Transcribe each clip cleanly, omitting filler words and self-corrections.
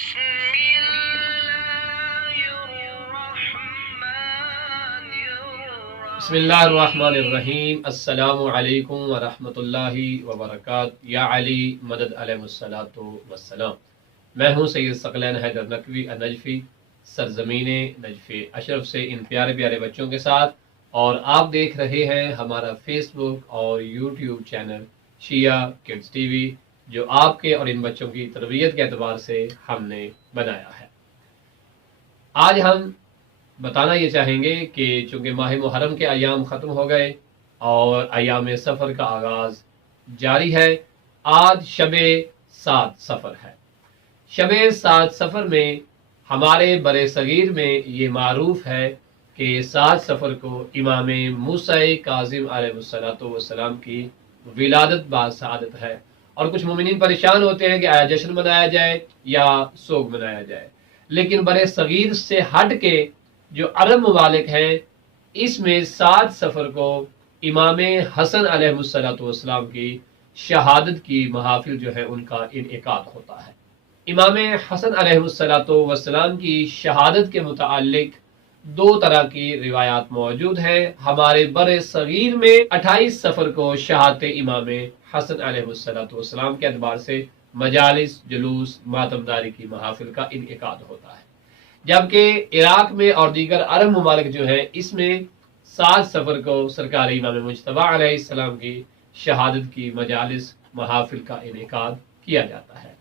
بسم اللہ الرحمن الرحیم۔ السلام علیکم ورحمۃ اللہ وبرکاتہ۔ یا علی مدد علیہ الصلاۃ والسلام۔ میں ہوں سید ثقلین حیدر نقوی النجفی، سرزمین نجف اشرف سے ان پیارے پیارے بچوں کے ساتھ، اور آپ دیکھ رہے ہیں ہمارا فیس بک اور یوٹیوب چینل شیعہ کڈز ٹی وی، جو آپ کے اور ان بچوں کی تربیت کے اعتبار سے ہم نے بنایا ہے۔ آج ہم بتانا یہ چاہیں گے کہ چونکہ ماہ محرم کے ایام ختم ہو گئے اور ایام سفر کا آغاز جاری ہے، آج شب 7 سفر ہے۔ شب 7 سفر میں ہمارے برِ صغیر میں یہ معروف ہے کہ 7 سفر کو امام موسیٰ کاظم علیہ السلام کی ولادت باسعادت ہے، اور کچھ مومنین پریشان ہوتے ہیں کہ آیا جشن منایا جائے یا سوگ منایا جائے، لیکن برِ صغیر سے ہٹ کے جو عرب ممالک ہیں، اس میں 7 سفر کو امام حسن علیہ السلام کی شہادت کی محافل جو ہے ان کا انعقاد ہوتا ہے۔ امام حسن علیہ السلام کی شہادت کے متعلق 2 طرح کی روایات موجود ہیں۔ ہمارے برِ صغیر میں 28 سفر کو شہادت امام حسن علیہ السلام کے اعتبار سے مجالس، جلوس، ماتمداری کی محافل کا انعقاد ہوتا ہے، جبکہ عراق میں اور دیگر عرب ممالک جو ہیں، اس میں 7 سفر کو سرکار امام مجتبی علیہ السلام کی شہادت کی مجالس، محافل کا انعقاد کیا جاتا ہے۔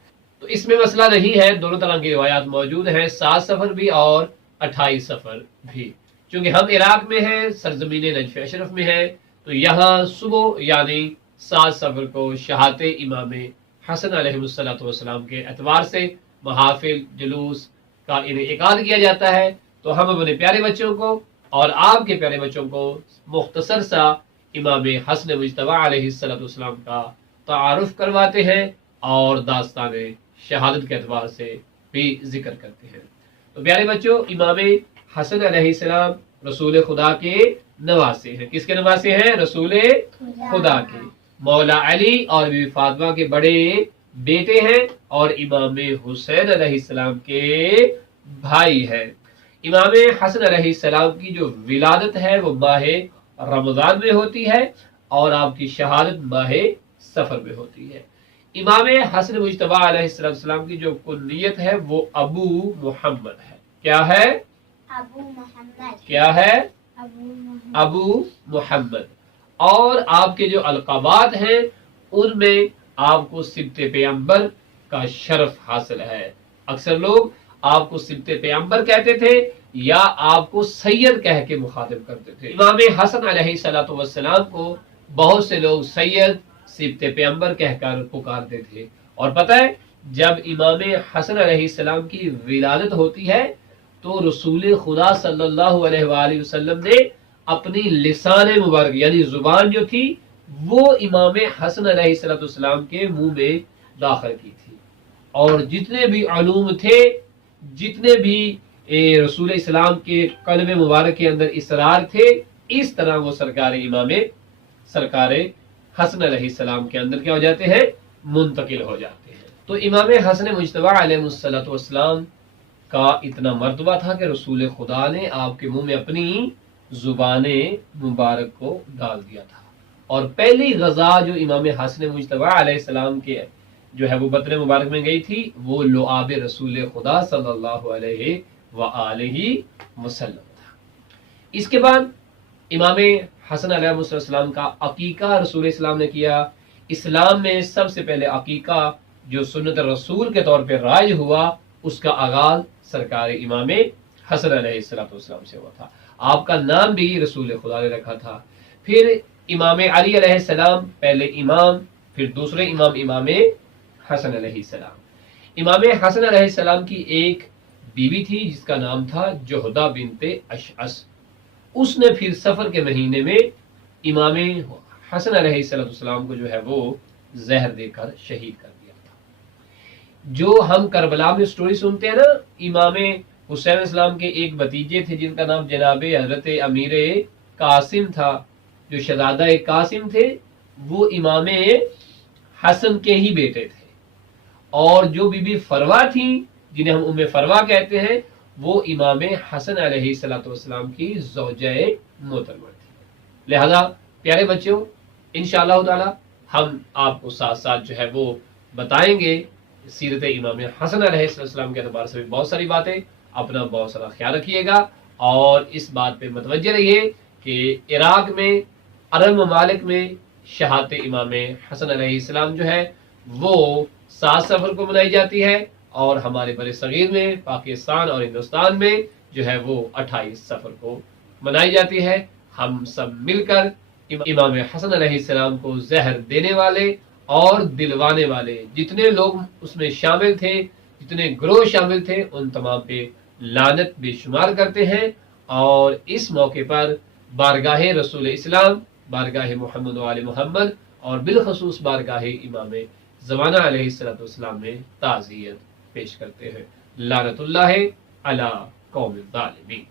تو اس میں مسئلہ نہیں ہے، دونوں طرح کی روایات موجود ہیں، 7 سفر بھی اور 28 سفر بھی۔ چونکہ ہم عراق میں ہیں، سرزمین نجف اشرف میں ہیں، تو یہاں صبح یعنی 7 سفر کو شہادت امام حسن علیہ السلام کے اعتبار سے محافل، جلوس کا انعقاد کیا جاتا ہے۔ تو ہم اپنے پیارے بچوں کو اور آپ کے پیارے بچوں کو مختصر سا امام حسن مجتبی علیہ السلام کا تعارف کرواتے ہیں اور داستان شہادت کے اعتبار سے بھی ذکر کرتے ہیں۔ تو پیارے بچوں، امام حسن علیہ السلام رسول خدا کے نواسے ہیں۔ کس کے نواسے ہیں؟ رسول خدا کے، مولا علی اور بی بی فاطمہ کے بڑے بیٹے ہیں، اور امام حسین علیہ السلام کے بھائی ہیں۔ امام حسن علیہ السلام کی جو ولادت ہے وہ ماہ رمضان میں ہوتی ہے، اور آپ کی شہادت ماہ سفر میں ہوتی ہے۔ امام حسن مجتبی علیہ السلام کی جو کنیت ہے وہ ابو محمد ہے۔ کیا ہے؟ ابو محمد۔ کیا ہے؟ ابو محمد۔ ابو محمد۔ اور آپ کے جو القابات ہیں ان میں آپ کو سبط پیغمبر کا شرف حاصل ہے۔ اکثر لوگ آپ کو سبط پیغمبر کہتے تھے یا آپ کو سید کہہ کے مخاطب کرتے تھے۔ امام حسن علیہ السلام کو بہت سے لوگ سید، سبط پیغمبر کہہ کر پکارتے تھے۔ اور پتہ ہے، جب امام حسن علیہ السلام کی ولادت ہوتی ہے تو رسول خدا صلی اللہ علیہ وآلہ وسلم نے اپنی لسان مبارک یعنی زبان جو تھی وہ امام حسن علیہ السلام کے منہ میں داخل کی تھی، اور جتنے بھی علوم تھے، جتنے بھی رسول اسلام کے قلب مبارک کے اندر اسرار تھے، اس طرح وہ سرکار حسن علیہ السلام کے اندر کیا ہو جاتے ہیں؟ منتقل ہو جاتے ہیں۔ تو امام حسن مجتبی علیہ السلام کا اتنا مرتبہ تھا کہ رسول خدا نے آپ کے منہ میں اپنی زبان مبارک کو ڈال دیا تھا، اور پہلی غذا جو امام حسن مجتبی علیہ السلام کے جو ہے وہ بطن مبارک میں گئی تھی وہ لعاب رسول خدا صلی اللہ علیہ وآلہ وسلم تھا۔ اس کے بعد امام حسن علیہ السلام کا عقیقہ رسول اسلام نے کیا۔ اسلام میں سب سے پہلے عقیقہ جو سنت رسول کے طور پہ رائج ہوا، اس کا آغاز سرکار امام حسن علیہ السلام سے ہوا تھا۔ آپ کا نام بھی رسول خدا نے رکھا تھا۔ پھر امام علی علیہ السلام پہلے امام، پھر دوسرے امام امام حسن علیہ السلام۔ امام حسن علیہ السلام کی ایک بیوی تھی جس کا نام تھا جہدہ بنت اشعث۔ اس نے پھر سفر کے مہینے میں امام حسن علیہ السلام کو جو ہے وہ زہر دے کر شہید کر دیا تھا۔ جو ہم کربلا میں سٹوری سنتے ہیں نا، امام حسین اسلام کے ایک بھتیجے تھے جن کا نام جناب حضرت امیر قاسم تھا، جو شہزادہ قاسم تھے، وہ امام حسن کے ہی بیٹے تھے۔ اور جو بی بی فروا تھی جنہیں ہم ام فروا کہتے ہیں، وہ امام حسن علیہ السلام کی زوجہ محترمہ تھی۔ لہذا پیارے بچوں، انشاءاللہ تعالی ہم آپ کو ساتھ ساتھ جو ہے وہ بتائیں گے سیرت امام حسن علیہ السلام کے اعتبار سے بھی بہت ساری باتیں۔ اپنا بہت سارا خیال رکھیے گا اور اس بات پہ متوجہ رہیے کہ عراق میں، عرب ممالک میں شہادت امام حسن علیہ السلام جو ہے وہ 7 صفر کو منائی جاتی ہے، اور ہمارے بر صغیر میں، پاکستان اور ہندوستان میں جو ہے وہ 28 صفر کو منائی جاتی ہے۔ ہم سب مل کر امام حسن علیہ السلام کو زہر دینے والے اور دلوانے والے جتنے لوگ اس میں شامل تھے، جتنے گروہ شامل تھے، ان تمام پہ لعنت بے شمار کرتے ہیں، اور اس موقع پر بارگاہ رسول اسلام، بارگاہ محمد و آل محمد، اور بالخصوص بارگاہ امام زمانہ علیہ السلام میں تعزیت پیش کرتے ہیں۔ لعنت اللہ علی قوم الظالمین۔